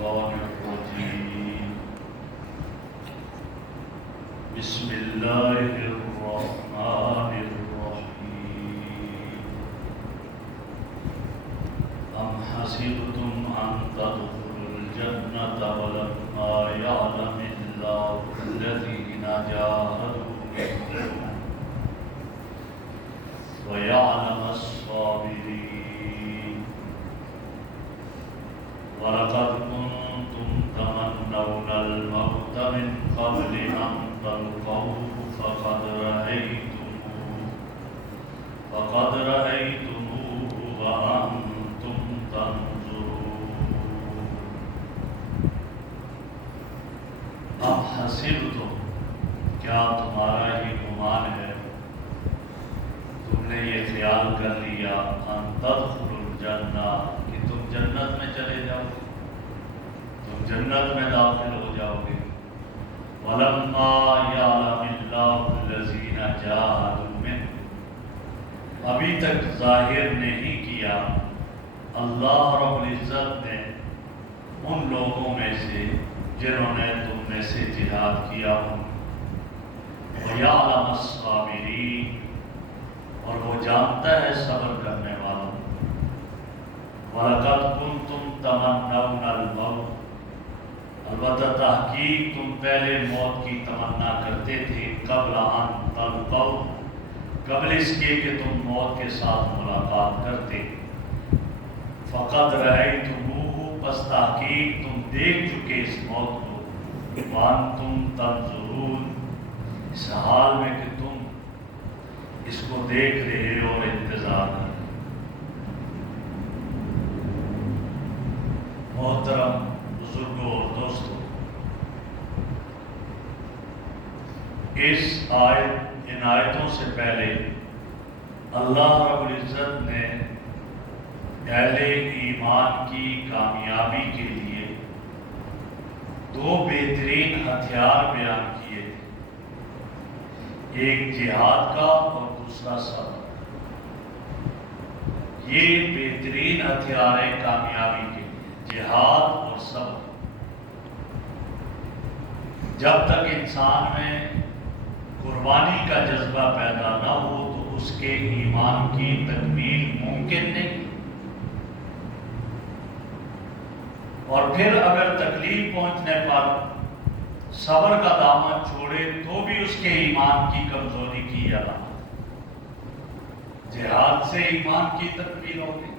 الشيطان الرجيم بسم الله الرحمن الرحيم أم حسبتم أن تدخلوا الجنة ولما يعلم الله الذين جاهدوا منكم ويعلم الصابرين وَلَقَدْ كُنْتُمْ تَمَنَّوْنَ الْمَوْتَ مِنْ قَبْلِ أَنْ تَلْقَوْهُ فَقَدْ رَأَيْتُمُوهُ وَأَنْتُمْ تَنْظُرُونَ ام حسبتم، کیا تمہارا یہ گمان ہے، تم نے یہ خیال کر لیا ان تدخلوا الجنہ، کہ تم جنت میں چلے جاؤ، تم جنت میں داخل ہو جاؤ گے. وَلَمَّا يَعْلَمِ اللَّهُ الَّذِينَ جَاهَدُوا مِنكُمْ، ابھی تک ظاہر نہیں کیا اللہ رب العزت نے ان لوگوں میں سے جنہوں نے تم میں سے جہاد کیا ہوں. وَيَعْلَمَ الصَّابِرِينَ، اور وہ جانتا ہے صبر کرنے والوں. وَلَقَدْ كُنْتُمْ تَمَنَّوْنَ الْمَوْتَ، البتہ تحقیق تم پہلے موت کی تمنا کرتے تھے، قبل ان تلقوا، قبل اس کے کہ تم موت کے ساتھ ملاقات کرتے. فقد رأیتموہ، پس تحقیق تم دیکھ چکے اس موت کو. وانتم تنظرون، اس حال میں کہ تم اس کو دیکھ رہے اور انتظار کر رہے. محترم بزرگوں اور دوستوں، ان آیتوں سے پہلے اللہ رب العزت نے اہل ایمان کی کامیابی کے لیے دو بہترین ہتھیار بیان کیے، ایک جہاد کا اور دوسرا صبر. یہ بہترین ہتھیار ہے کامیابی کے لیے، جہاد اور صبر. جب تک انسان میں قربانی کا جذبہ پیدا نہ ہو تو اس کے ایمان کی تکمیل ممکن نہیں. اور پھر اگر تکلیف پہنچنے پر صبر کا دامن چھوڑے تو بھی اس کے ایمان کی کمزوری کی علامت. جہاد سے ایمان کی تکمیل ہوگی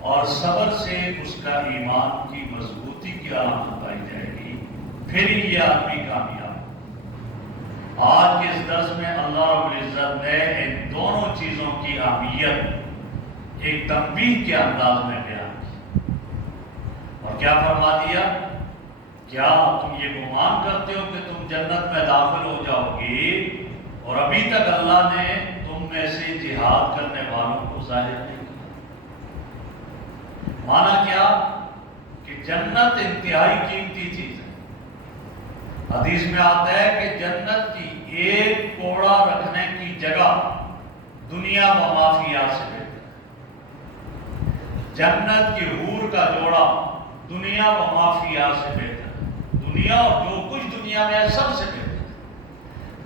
اور صبر سے اس کا ایمان کی مضبوطی کی علامت پائی جائے گی، پھر یہ آدمی کامیاب. آج کے اس درس میں اللہ رب العزت نے ان دونوں چیزوں کی اہمیت ایک تنبیہ کے انداز میں بیان کی اور کیا فرما دیا، کیا تم یہ گمان کرتے ہو کہ تم جنت میں داخل ہو جاؤ گے اور ابھی تک اللہ نے تم میں سے جہاد کرنے والوں کو ظاہر نہیں کیا. مانا کیا کہ جنت انتہائی قیمتی چیز ہے. حدیث میں آتا ہے کہ جنت کی ایک کوڑا رکھنے کی جگہ دنیا و ما فیہا سے بہتر ہے. جنت کی حور کا جوڑا دنیا و ما فیہا سے بہتر ہے. دنیا اور جو کچھ دنیا میں ہے سب سے بہتر ہے.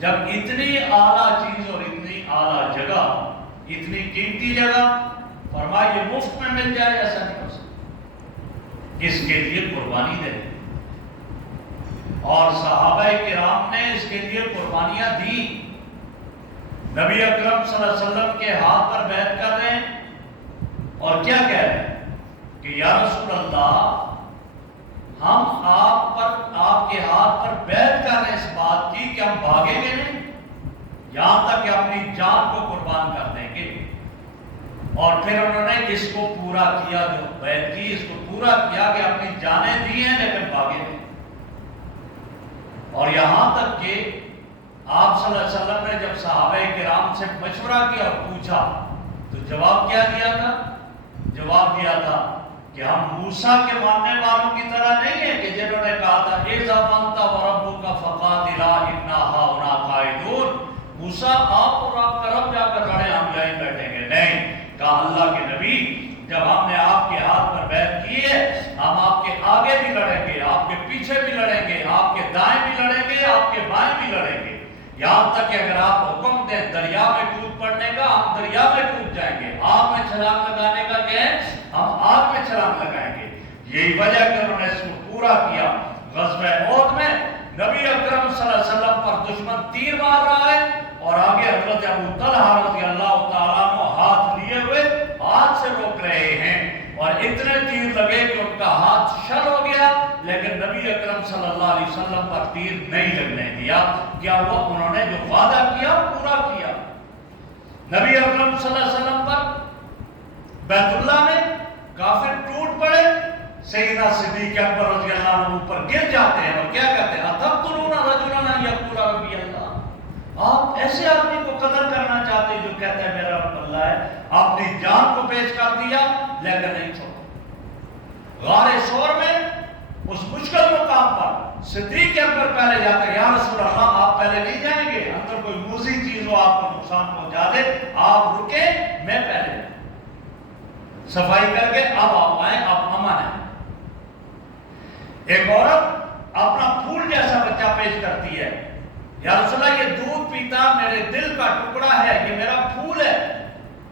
جب اتنی اعلیٰ چیز اور اتنی اعلیٰ جگہ، اتنی قیمتی جگہ، فرمائیے مفت میں مل جائے، ایسا نہیں ہو سکتا. اس کے لیے قربانی دے اور صحابہ کرام نے اس کے لیے قربانیاں دی. نبی اکرم صلی اللہ علیہ وسلم کے ہاتھ پر بیعت کر رہے ہیں اور کیا کہہ رہے ہیں کہ یا رسول اللہ، ہم آپ کے ہاتھ پر بیعت کر رہے ہیں اس بات کی کہ ہم بھاگیں گے نہیں، یہاں تک کہ اپنی جان کو قربان کر دیں گے. اور پھر انہوں نے اس کو پورا کیا، جو بیعت کی اس کو پورا کیا کہ اپنی جانیں دی ہیں لیکن بھاگے نہیں. اور یہاں تک کہ آپ صلی اللہ علیہ وسلم نے جب صحابہ کرام سے مشورہ کیا اور پوچھا تو جواب کیا دیا تھا؟ جواب دیا تھا کہ ہم موسیٰ کے ماننے والوں کی طرح نہیں ہیں کہ جنہوں نے کہا تھا اِذَا مَنْتَ وَرَبُّكَ فَقَاتِلَا إِنَّا هَاهُنَا قَاعِدُونَ، موسیٰ آپ اور آپ کا رب جا کر لڑیں، ہم یہیں بیٹھیں گے. نہیں، کہا اللہ کے نبی، جب ہم نے آپ کے ہاتھ پر بیعت کی ہے، ہم آپ کے آگے پیچھے بھی لڑیں گے، آپ کے دائیں بھی لڑیں گے، آپ کے بائیں بھی لڑیں گے، یہاں تک کہ اگر آپ حکم دیں دریا میں کود پڑنے کا، ہم دریا میں کود جائیں گے، آگ میں چھلانگ لگانے کا کہیں ہم آگ میں چھلانگ لگائیں گے۔ یہی وجہ کہ انہوں نے اس کو پورا کیا۔ غزوہ احد میں نبی اکرم صلی اللہ علیہ وسلم پر دشمن تیر مار رہا ہے اور آگے حضرت ابو طلحہ رضی اللہ تعالیٰ عنہ ہاتھ لیے ہوئے ہاتھ سے روک رہے ہیں، اور اتنے تیر لگے کہ ان کا ہاتھ شل ہو گیا، لیکن نبی اکرم صلی اللہ علیہ وسلم پر تیر نہیں لگنے دیا۔ کیا ہوا؟ انہوں نے جو وعدہ کیا پورا کیا۔ نبی اکرم صلی اللہ علیہ وسلم پر بیت اللہ میں کافر ٹوٹ پڑے، سیدنا صدیق اکبر رضی اللہ عنہ پر گر جاتے ہیں اور کیا کہتے ہیں؟ اتقتلون رجلا ان یقول ربی اللہ، آپ ایسے آدمی کو قتل کرنا چاہتے ہیں جو کہتا ہے میرا رب اللہ ہے، اپنی جان کو پیش کر دیا لیکن نہیں چھوڑا۔ غار ثور میں اس مشکل مقام پر صدیق اکبر پہلے جاتے ہیں، یا رسول اللہ آپ پہلے نہیں جائیں گے، اندر کوئی موذی چیز ہو آپ کو نقصان پہنچا دے، آپ رکیں میں پہلے جاؤں، صفائی کر کے اب آپ آئیں، اب امن ہے۔ ایک عورت اپنا پھول جیسا بچہ پیش کرتی ہے، یا رسول اللہ یہ دودھ پیتا میرے دل کا ٹکڑا ہے، یہ میرا پھول ہے،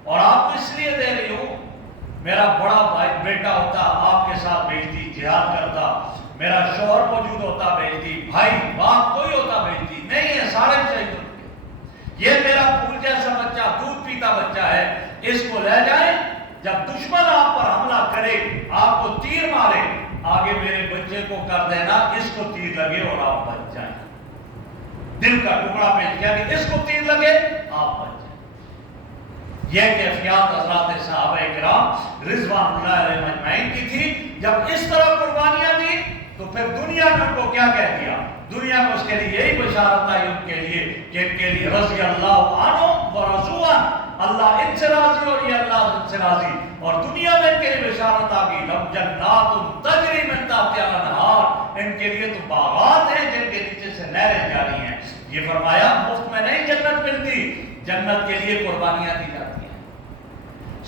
اور آپ کو اس لیے دے رہی ہوں، میرا بڑا بھائی بیٹا ہوتا آپ کے ساتھ بھیجتی، جہاد کرتا، میرا شوہر موجود ہوتا بھیجتی، بھائی باپ کوئی ہوتا بھیجتی، نہیں ہے، سارے شہید ہوتے۔ یہ میرا پھول جیسا بچہ دودھ پیتا بچہ ہے، اس کو لے جائیں، جب دشمن آپ پر حملہ کرے، آپ کو تیر مارے، آگے میرے بچے کو کر دینا، اس کو تیر لگے اور آپ بچ جائیں۔ دل کا ٹکڑا پیش کیا کہ اس کو تیر لگے آپ بچ جائیں۔ یہ کیفیات حضرات صحابہ کرام رضوان اللہ علیہ اجمعین کی تھی۔ جب اس طرح قربانیاں دی تو پھر دنیا نے ان کو کیا کہہ دیا؟ دنیا میں اس کے لیے یہی بشارت آئی ان کے لیے کہ ان کے لیے رضی اللہ عنہم ورضوا عنہ، اللہ ان سے راضی اور یہ اللہ ان سے راضی، اور دنیا میں ان کے لیے بشارت آ گئی، لہم جنات تجری من تحتہا الانہار، ان کے لیے تو باغات ہیں جن کے نیچے سے نہریں جاری ہیں۔ یہ فرمایا مفت میں نہیں جنت ملتی، جنت کے لیے قربانیاں دی جاتی ہیں،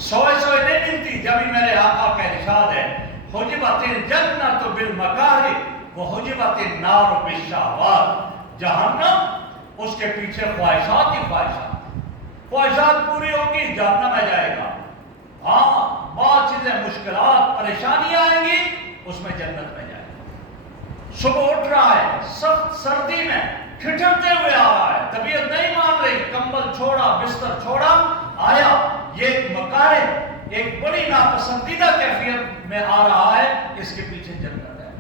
سوئے سوئے نہیں ملتی۔ جب ہی میرے آقا کا ارشاد ہے حجبت الجنت بالمکارہ وحجبت النار بالشہوات، جہنم اس کے پیچھے خواہشات ہی خواہشات پوری ہوگی جہنم میں جائے گا، ہاں بہت چیزیں مشکلات پریشانیاں آئیں گی اس میں جنت میں جائے گا۔ صبح اٹھ رہا ہے سخت سردی میں ٹھٹھرتے ہوئے آ رہا ہے، طبیعت نہیں مان رہی، کمبل چھوڑا بستر چھوڑا آیا، یہ ایک مکارہ ایک بڑی ناپسندیدہ کیفیت میں آ رہا ہے، اس کے پیچھے جنت ہے۔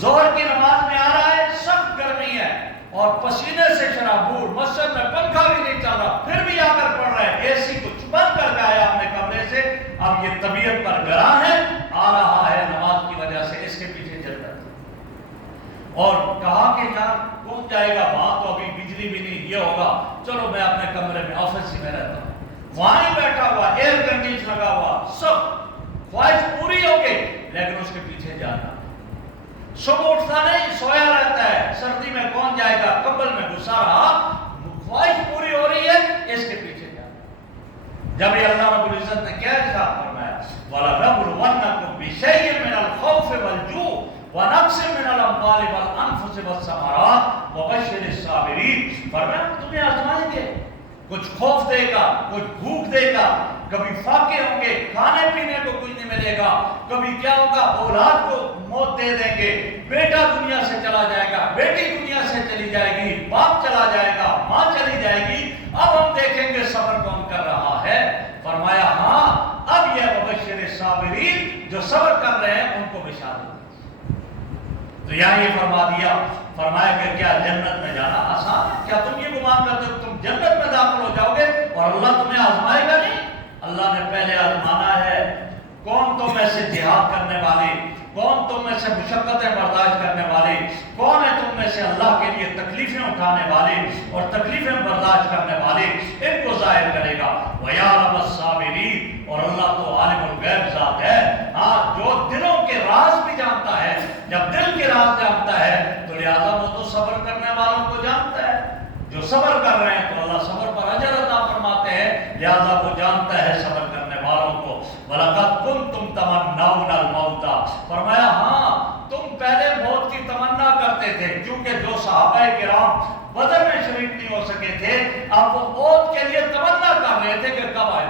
ظہر کی نماز میں آ رہا ہے، سخت گرمی ہے اور پسینے سے شرابور، مسجد میں پنکھا بھی نہیں چل رہا، پھر بھی آ کر پڑھ رہا ہے، اے سی کو بند کر کے آیا اپنے کمرے سے، اب یہ طبیعت پر گراں ہے، آ رہا ہے نماز کی وجہ سے، اس کے پیچھے جنت ہے۔ اور کہا کہ یار کون جائے گا وہاں، تو ابھی بجلی بھی نہیں، یہ ہوگا، چلو میں اپنے کمرے میں آفس ہی میں رہتا ہوں، وہاں ہی بیٹھا ہوا، ایئر کنڈیشن لگا ہوا، سب خواہش پوری ہو گئی، لیکن اس کے پیچھے جانا، صبح اٹھتا نہیں سویا رہتا ہے، سردی میں کون جائے گا، کمبل میں گھسا رہا، خواہش پوری ہو رہی ہے، اس کے پیچھے جانا۔ جب یہ اللہ رب العزت نے کیا ارشاد فرمایا، وَلَنَبْلُوَنَّكُمْ بِشَيْءٍ مِّنَ الْخَوْفِ وَالْجُوعِ وَنَقْصٍ مِّنَ الْأَمْوَالِ وَالْأَنفُسِ وَالثَّمَرَاتِ وَبَشِّرِ الصَّابِرِينَ، فرمایا تمہیں آزمائیں گے، کچھ خوف دے گا، کچھ بھوک دے گا، کبھی فاقے ہوں گے، کھانے پینے کو کچھ نہیں ملے گا، کبھی کیا ہوگا اولاد کو موت دے دیں گے، بیٹا دنیا سے چلا جائے گا، بیٹی دنیا سے چلی جائے گی، باپ چلا جائے گا، ماں چلی جائے گی، اب ہم دیکھیں گے صبر کون کر رہا ہے۔ فرمایا ہاں اب یہ وبشر الصابرین، جو صبر کر رہے ہیں ان کو بشارت۔ تو یہاں یہ فرما دیا، فرمایا کہ کیا جنت میں جانا آسان ہے؟ کیا تم یہ گمان کرتے ہو تم جنت میں داخل ہو جاؤ گے اور اللہ تمہیں آزمائے گا نہیں؟ اللہ نے پہلے آزمانا ہے کون تم میں سے جہاد کرنے والے، کون تم میں سے مشقتیں برداشت کرنے والے، کون ہے تم میں سے اللہ کے لیے تکلیفیں اٹھانے والے اور تکلیفیں برداشت کرنے والے، ان کو ظاہر کرے گا۔ وَيَعْلَمَ الصَّابِرِينَ، اور اللہ تو عالم الغیب ذات ہے، ہاں جو دلوں کے راز بھی جانتا ہے، جب دل کے راز جانتا ہے تو لہذا وہ تو صبر کرنے والوں کو جانتا ہے، جو صبر کر رہے ہیں تو اللہ صبر پر اجر عطا فرماتے ہیں، لہذا وہ جانتا ہے صبر کرنے والوں کو۔ وَلَقَدْ كُنْتُمْ تَمَنَّوْنَ الْمَوْتَ، فرمایا ہاں تم پہلے موت کی چونکہ جو صحابہ کرام بدر میں شریک نہیں ہو سکے تھے، اب وہ موت کے لیے تمنا کر رہے تھے کہ کب آئے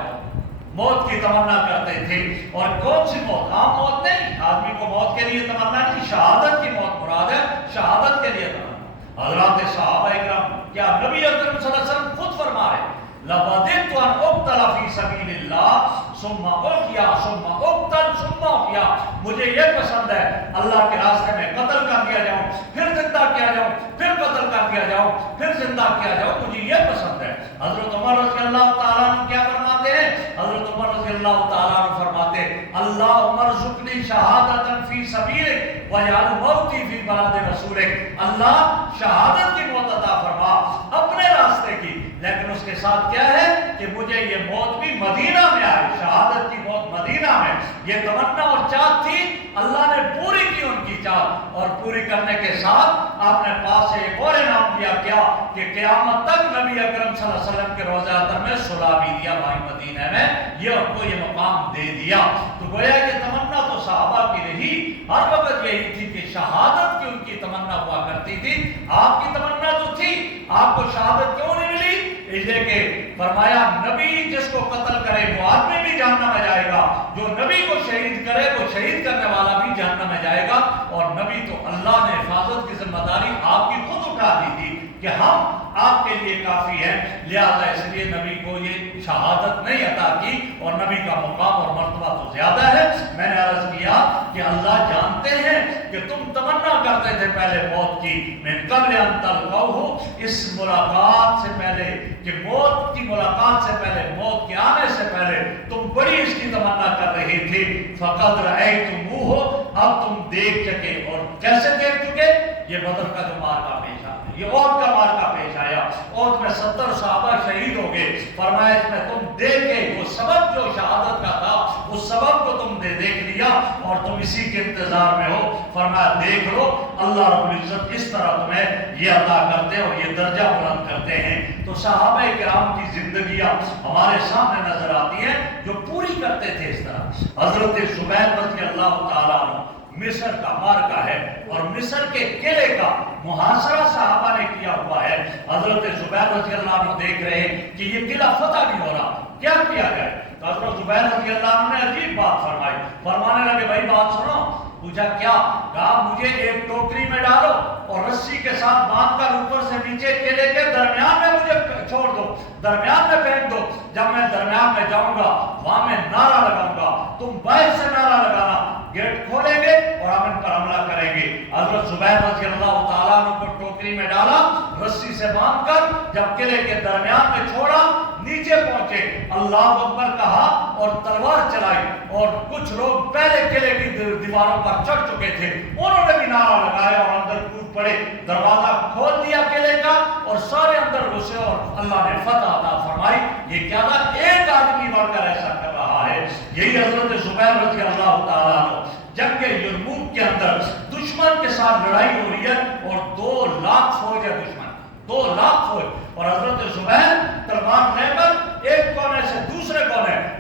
موت کی تمنا کرتے تھے۔ اور کون سی موت؟ عام موت نہیں، آدمی کو موت کے لیے تمنا نہیں، شہادت کی موت مراد ہے، شہادت کے لیے تمنا۔ حضرات صحابہ کرام، کیا نبی اکرم صلی اللہ علیہ وسلم خود فرما رہے لَوَدِدْتُ أَنْ أُقْتَلَ فِي سَبِيلِ اللَّهِ ثُمَّ أُحْيَا ثُمَّ أُقْتَلْ ثُمَّ أُحْيَا، مجھے یہ پسند ہے اللہ کے راستے میں قتل کر دیا جاؤں، پھر زندہ کیا جاؤں، پھر قتل کر دیا جاؤں، پھر زندہ کیا جاؤں، مجھے یہ پسند ہے۔ حضرت عمر رضی اللہ تعالیٰ عنہ کیا فرماتے ہیں؟ حضرت عمر رضی اللہ تعالیٰ عنہ فرماتے ہیں اللہم ارزقنی شہادتا فی سبیلک وجعل موتی فی بلاد رسولک، اللہ شہادت کی موت عطا فرما اپنے راستے کی، لیکن اس کے ساتھ کیا ہے کہ مجھے یہ موت بھی مدینہ میں آئے، شہادت کی موت مدینہ میں۔ یہ تمنا اور چاہت تھی، اللہ نے پوری کی ان کی چاہت، اور پوری کرنے کے ساتھ آپ نے پاس سے ایک اور انعام دیا کیا کہ قیامت تک نبی اکرم صلی اللہ علیہ وسلم کے روضہ اطہر میں صلح بھی دیا بھائی مدینہ میں، یہ ان کو یہ مقام دے دیا۔ تو گویا کہ تمنا تو صحابہ کی رہی، ہر وقت یہی تھی کہ شہادت کی ان کی تمنا ہوا کرتی تھی۔ آپ کی تمنا تو تھی، آپ کو شہادت کیوں نہیں ملی؟ اس لیے کہ فرمایا نبی جس کو قتل کرے وہ آدمی بھی جہنم میں جائے گا، جو نبی کو شہید کرے وہ شہید کرنے والا بھی جہنم میں جائے گا۔ اور نبی تو اللہ نے حفاظت کی ذمہ داری آپ کی خود اٹھا دی تھی کہ ہم آپ کے لیے کافی ہیں، لہذا اس لیے نبی کو یہ شہادت نہیں عطا کی، اور نبی کا مقام اور مرتبہ تو زیادہ ہے۔ میں نے عرض کیا کہ اللہ جانتے ہیں کہ تم تمنا کرتے تھے پہلے موت کی، من قبل ان تلقوہ، اس ملاقات سے پہلے کہ موت کی ملاقات سے پہلے، موت کے آنے سے پہلے تم بڑی اس کی تمنا کر رہے تھے۔ فقد رأیتموہ، اب تم دیکھ چکے، اور کیسے دیکھ چکے؟ یہ بدر کا جو مارکا پیش آیا، یہ عہد کا مارکا پیش آیا، عہد میں 70 صحابہ شہید ہو گئے۔ فرمایا اس میں تم دیکھے وہ سبب جو شہادت کا تھا، اس سبب کو تم نے دیکھ لیا اور تم اسی کے انتظار میں ہو۔ فرمایا دیکھ لو اللہ رب العزت اس طرح تمہیں یہ عطا کرتے اور یہ درجہ بلند کرتے ہیں۔ تو صحابہ کرام کی زندگیاں ہمارے سامنے نظر آتی ہیں جو پوری کرتے تھے اس طرح۔ حضرت زبیر رضی اللہ تعالیٰ عنہ، مصر کا مارکا ہے اور مصر کے قلعے کا محاصرہ صحابہ نے کیا ہوا ہے۔ حضرت زبیر رضی اللہ عنہ دیکھ رہے ہیں کہ یہ قلعہ فتح نہیں ہو رہا، کیا کیا جائے؟ تو حضرت زبیر رضی اللہ عنہ نے عجیب بات فرمائی، فرمانے لگے بھائی بات سنو۔ پوچھا کیا؟ کہا مجھے ایک ٹوکری میں ڈالو اور رسی کے ساتھ باندھ کر اوپر سے نیچے قلعے کے درمیان میں مجھے چھوڑ دو، درمیان میں پھینک دو، جب میں درمیان میں جاؤں گا وہاں میں نعرہ لگاؤں گا، تم باہر سے نعرہ لگانا، گیٹ کھولیں گے اور ہم ان پر حملہ کریں گے۔ حضرت زبیر رضی اللہ تعالیٰ عنہ کو ٹوکری میں ڈالا، رسی سے باندھ کر جب قلعے کے درمیان میں چھوڑا، نیچے پہنچے، اللہ اکبر کہا اور تلوار چلائی، اور کچھ لوگ پہلے قلعے کی دیواروں پر چڑھ چکے تھے، انہوں نے بھی نعرہ لگایا اور اندر کود پڑے، دروازہ کھول دیا قلعے کا اور سارے اندر گھسے اور اللہ نے فتح عطا فرمائی۔ یہ کیا تھا؟ ایک آدمی بڑھ کر ایسا کر رہا ہے۔ یہی حضرت زبیر رضی اللہ تعالیٰ عنہ جنگ یرموک کے اندر دشمن کے ساتھ لڑائی ہو رہی ہے اور 2 لاکھ فوج ہے دشمن، 2 لاکھ فوج، اور حضرت زبیر تلوار لے کر ایک کونے سے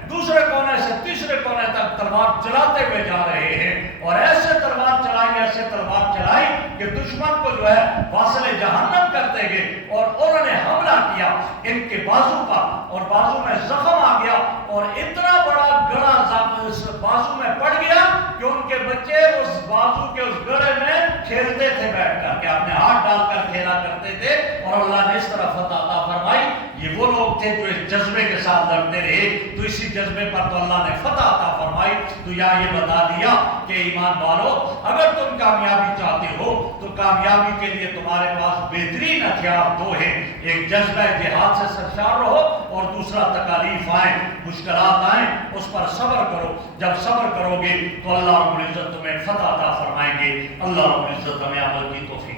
دوسرے کونے سے تیسرے کونے تک تلوار چلاتے ہوئے جا رہے ہیں، اور ایسے تلوار چلائی کہ دشمن کو جو ہے واصل جہنم کر دیں گے، اور انہوں نے حملہ کیا ان کے بازو پر، اور بازو میں زخم آ گیا، اور اتنا بڑا گڑا اس بازو میں پڑ گیا کہ ان کے بچے اس بازو کے اس گڑے میں کھیلتے تھے بیٹھ کر کے، اپنے ہاتھ ڈال کر کھیلا کرتے تھے، اور اللہ نے اس طرح فتح عطا فرمائی۔ یہ وہ لوگ تھے جو اس جذبے کے ساتھ لڑتے رہے، تو اسی جذبے پر تو اللہ نے فتح عطا فرمائی۔ تو یہاں یہ بتا دیا کہ ایمان والو، اگر تم کامیابی چاہتے ہو تو کامیابی کے لیے تمہارے پاس بہترین ہتھیار 2 ہیں، ایک جذبہ جہاد سے سرشار رہو، اور دوسرا تکالیف آئیں، مشکلات آئیں، اس پر صبر کرو۔ جب صبر کرو گے تو اللہ رب العزت تمہیں فتح عطا فرمائیں گے۔ اللہ رب العزت ہمیں عمل کی توفیق